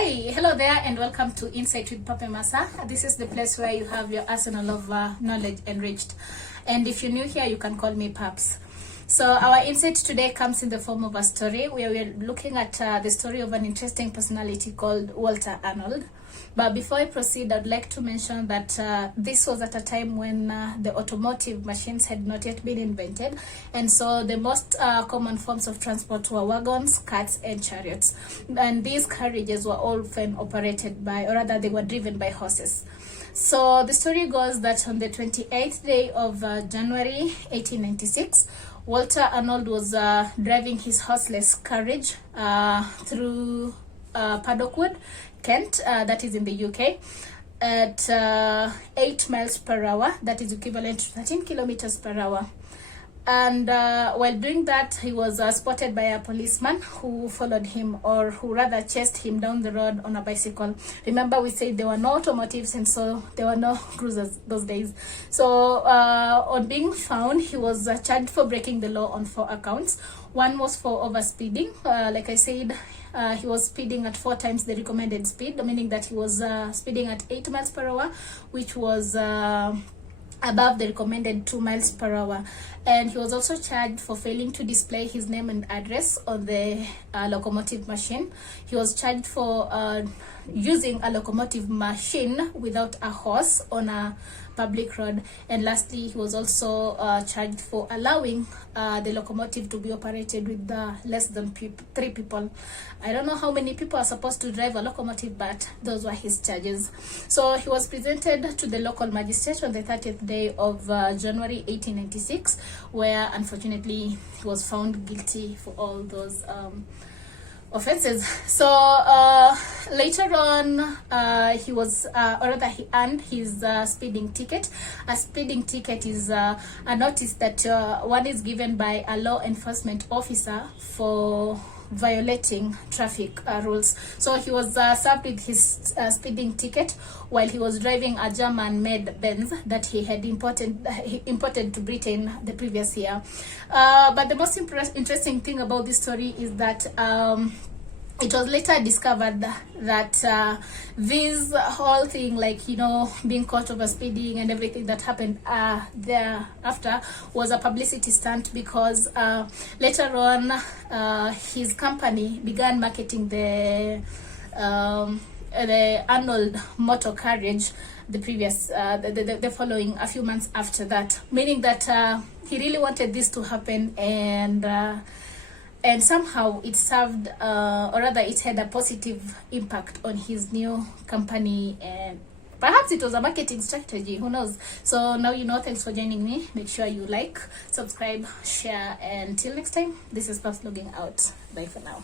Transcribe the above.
Hi, hello there, and welcome to Insight with Papa Masa. This is the place where you have your arsenal of knowledge enriched. And if you're new here, you can call me Paps. So our insight today comes in the form of a story where we're looking at the story of an interesting personality called Walter Arnold. But before I proceed, I'd like to mention that this was at a time when the automotive machines had not yet been invented. And so the most common forms of transport were wagons, carts, and chariots. And these carriages were often operated by, or rather they were driven by horses. So the story goes that on the 28th day of January 1896, Walter Arnold was driving his horseless carriage through Paddockwood, Kent, that is in the UK, at 8 miles per hour, that is equivalent to 13 kilometers per hour. And while doing that, he was spotted by a policeman who followed him, or who rather chased him down the road on a bicycle. Remember, we said there were no automotives, and so there were no cruisers those days. So on being found, he was charged for breaking the law on 4 accounts. One was for overspeeding. Like I said, he was speeding at 4 times the recommended speed, meaning that he was speeding at 8 miles per hour, which was above the recommended 2 miles per hour. And he was also charged for failing to display his name and address on the locomotive machine. He was charged for using a locomotive machine without a horse on a public road. And lastly, he was also charged for allowing the locomotive to be operated with less than 3 people. I don't know how many people are supposed to drive a locomotive, but those were his charges. So he was presented to the local magistrate on the 30th day of January 1896, where unfortunately he was found guilty for all those offenses. So later on, he was, or rather he earned his speeding ticket. A speeding ticket is a notice that one is given by a law enforcement officer for violating traffic rules. So he was served with his speeding ticket while he was driving a German-made Benz that he had imported to Britain the previous year. But the most interesting thing about this story is that it was later discovered that this whole thing, like, you know, being caught over speeding and everything that happened thereafter was a publicity stunt, because later on his company began marketing the Arnold motor carriage the following a few months after that, meaning that he really wanted this to happen, and somehow it served, or rather it had a positive impact on his new company, and perhaps it was a marketing strategy, who knows. So now you know. Thanks for joining me. Make sure you like, subscribe, share, and till next time, this is Paps logging out. Bye for now.